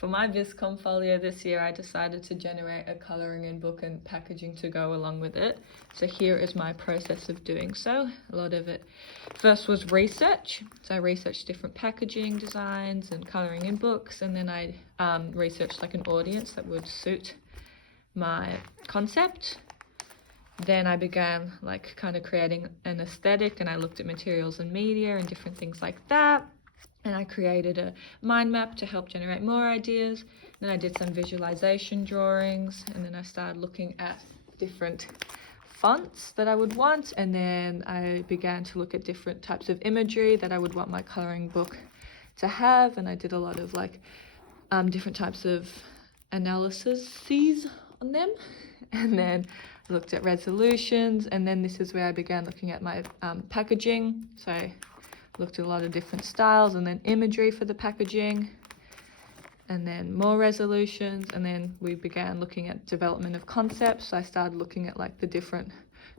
For my Vis Com folio this year, I decided to generate a colouring in book and packaging to go along with it. So here is my process of doing so. A lot of it first was research. So I researched different packaging designs and colouring in books, and then I researched like an audience that would suit my concept. Then I began like kind of creating an aesthetic, and I looked at materials and media and different things like that. And I created a mind map to help generate more ideas. Then I did some visualization drawings, and then I started looking at different fonts that I would want, and then I began to look at different types of imagery that I would want my coloring book to have. And I did a lot of like different types of analyses on them, and then I looked at resolutions, and then this is where I began looking at my packaging. So I looked at a lot of different styles, and then imagery for the packaging, and then more resolutions, and then we began looking at development of concepts. So I started looking at like the different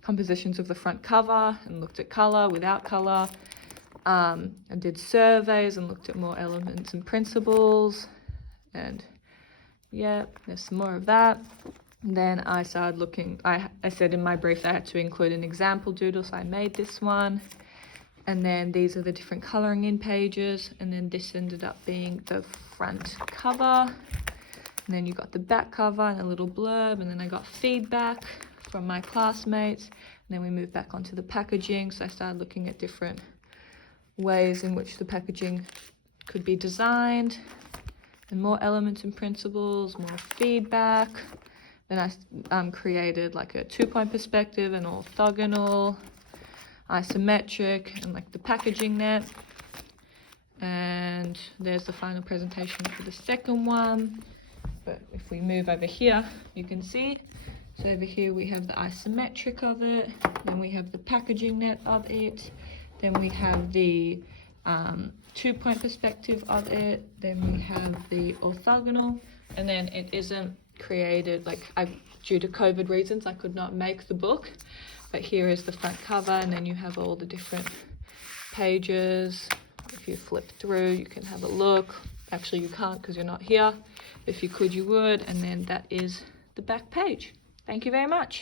compositions of the front cover and looked at color, without color. I did surveys and looked at more elements and principles, and yeah, there's some more of that. And then I started looking, I said in my brief I had to include an example doodle, so I made this one. And then these are the different colouring in pages, and then this ended up being the front cover. And then you got the back cover and a little blurb, and then I got feedback from my classmates. And then we moved back onto the packaging, so I started looking at different ways in which the packaging could be designed, and more elements and principles, more feedback. Then I created like a 2-point perspective, an orthogonal, isometric, and like the packaging net. And there's the final presentation for the second one. But if we move over here, you can see, so over here we have the isometric of it, then we have the packaging net of it, then we have the 2-point perspective of it, then we have the orthogonal, and then it isn't created, like due to COVID reasons I could not make the book, but here is the front cover, and then you have all the different pages. If you flip through, you can have a look. Actually, you can't because you're not here. If you could, you would. And then that is the back page. Thank you very much.